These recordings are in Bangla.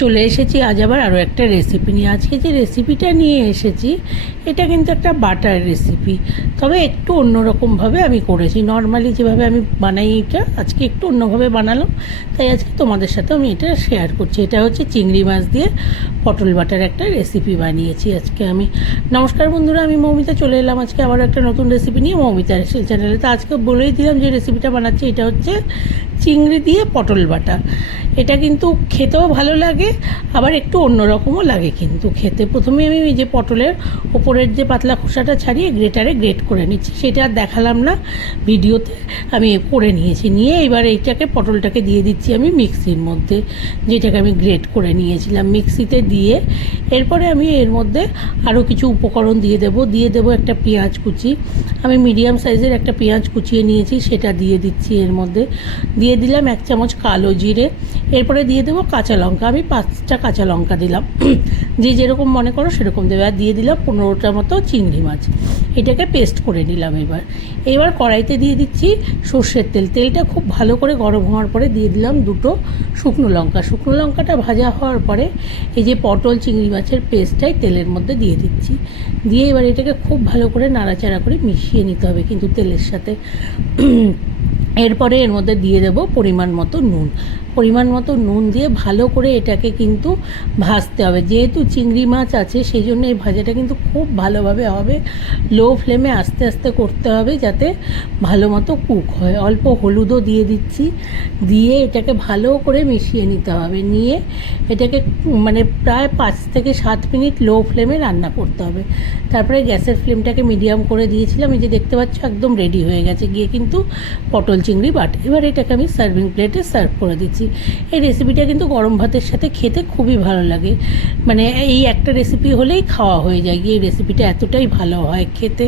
চলে এসেছি, আজ আবার আরও একটা রেসিপি নিয়ে। আজকে যে রেসিপিটা নিয়ে এসেছি, এটা কিন্তু একটা বাটার রেসিপি তবে একটু অন্যরকমভাবে আমি করেছি। নর্মালি যেভাবে আমি বানাই এটা, আজকে একটু অন্যভাবে বানালাম। তাই আজকে তোমাদের সাথে আমি এটা শেয়ার করছি। এটা হচ্ছে চিংড়ি মাছ দিয়ে পটল বাটার একটা রেসিপি বানিয়েছি আজকে আমি। নমস্কার বন্ধুরা, আমি মৌমিতা চলে এলাম আজকে আবার একটা নতুন রেসিপি নিয়ে মৌমিতা চ্যানেলে তো আজকে বলেই দিলাম যে রেসিপিটা বানাচ্ছি, এটা হচ্ছে চিংড়ি দিয়ে পটল বাটা। এটা কিন্তু খেতেও ভালো লাগে আবার একটু অন্যরকমও লাগে কিন্তু। খেতে প্রথমে আমি এই যে পটলের ওপরের যে পাতলা খোসাটা ছাড়িয়ে গ্রেটারে গ্রেট করে নিচ্ছি। সেটা আর দেখালাম না, ভিডিওতে আমি করে নিয়েছি। নিয়ে এবার এইটাকে, পটলটাকে দিয়ে দিচ্ছি আমি মিক্সির মধ্যে, যেটাকে আমি গ্রেট করে নিয়েছিলাম। মিক্সিতে দিয়ে এরপরে আমি এর মধ্যে আরও কিছু উপকরণ দিয়ে দেব। দিয়ে দেব একটা পেঁয়াজ কুচি। আমি মিডিয়াম সাইজের একটা পেঁয়াজ কুচিয়ে নিয়েছি, সেটা দিয়ে দিচ্ছি এর মধ্যে। দিয়ে দিলাম এক চামচ কালো জিরে এরপরে দিয়ে দেবো কাঁচা লঙ্কা। আমি পাঁচটা কাঁচা লঙ্কা দিলাম। যে যেরকম মনে করো সেরকম দেবে। আর দিয়ে দিলাম পনেরোটা মতো চিংড়ি মাছ। এটাকে পেস্ট করে নিলাম এবার। এবার কড়াইতে দিয়ে দিচ্ছি সর্ষের তেল। তেলটা খুব ভালো করে গরম হওয়ার পরে দিয়ে দিলাম দুটো শুকনো লঙ্কা। শুকনো লঙ্কাটা ভাজা হওয়ার পরে এই যে পটল চিংড়ি মাছের পেস্টটাই তেলের মধ্যে দিয়ে দিচ্ছি। দিয়ে এবার এটাকে খুব ভালো করে নাড়াচাড়া করে মিশিয়ে নিতে হবে কিন্তু তেলের সাথে। এরপরে এর মধ্যে দিয়ে দেব পরিমাণ মতো নুন। পরিমাণ মতো নুন দিয়ে ভালো করে এটাকে কিন্তু ভাজতে হবে। যেহেতু চিংড়ি মাছ আছে, সেই জন্য এই ভাজাটা কিন্তু খুব ভালোভাবে হবে। লো ফ্লেমে আস্তে আস্তে করতে হবে যাতে ভালো মতো কুক হয়। অল্প হলুদও দিয়ে দিচ্ছি। দিয়ে এটাকে ভালো করে মিশিয়ে নিতে হবে। নিয়ে এটাকে মানে প্রায় পাঁচ থেকে সাত মিনিট লো ফ্লেমে রান্না করতে হবে। তারপরে গ্যাসের ফ্লেমটাকে মিডিয়াম করে দিয়েছিলাম। এই যে দেখতে পাচ্ছ, একদম রেডি হয়ে গেছে। গিয়ে কিন্তু পটল চিংড়ি বাট। এবার এটাকে আমি সার্ভিং প্লেটে সার্ভ করে দিচ্ছি। এই রেসিপিটা কিন্তু গরম ভাতের সাথে খেতে খুবই ভালো লাগে। মানে এই একটা রেসিপি হলেই খাওয়া হয়ে যায় গিয়ে এই রেসিপিটা এতটাই ভালো হয় খেতে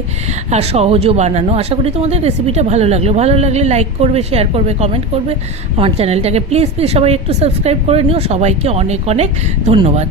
আর সহজও বানানো। আশা করি তোমাদের রেসিপিটা ভালো লাগল। ভালো লাগলে লাইক করবে শেয়ার করবে কমেন্ট করবে। আমার চ্যানেলটাকে প্লিজ প্লিজ সবাই একটু সাবস্ক্রাইব করে নিও। সবাইকে অনেক অনেক ধন্যবাদ।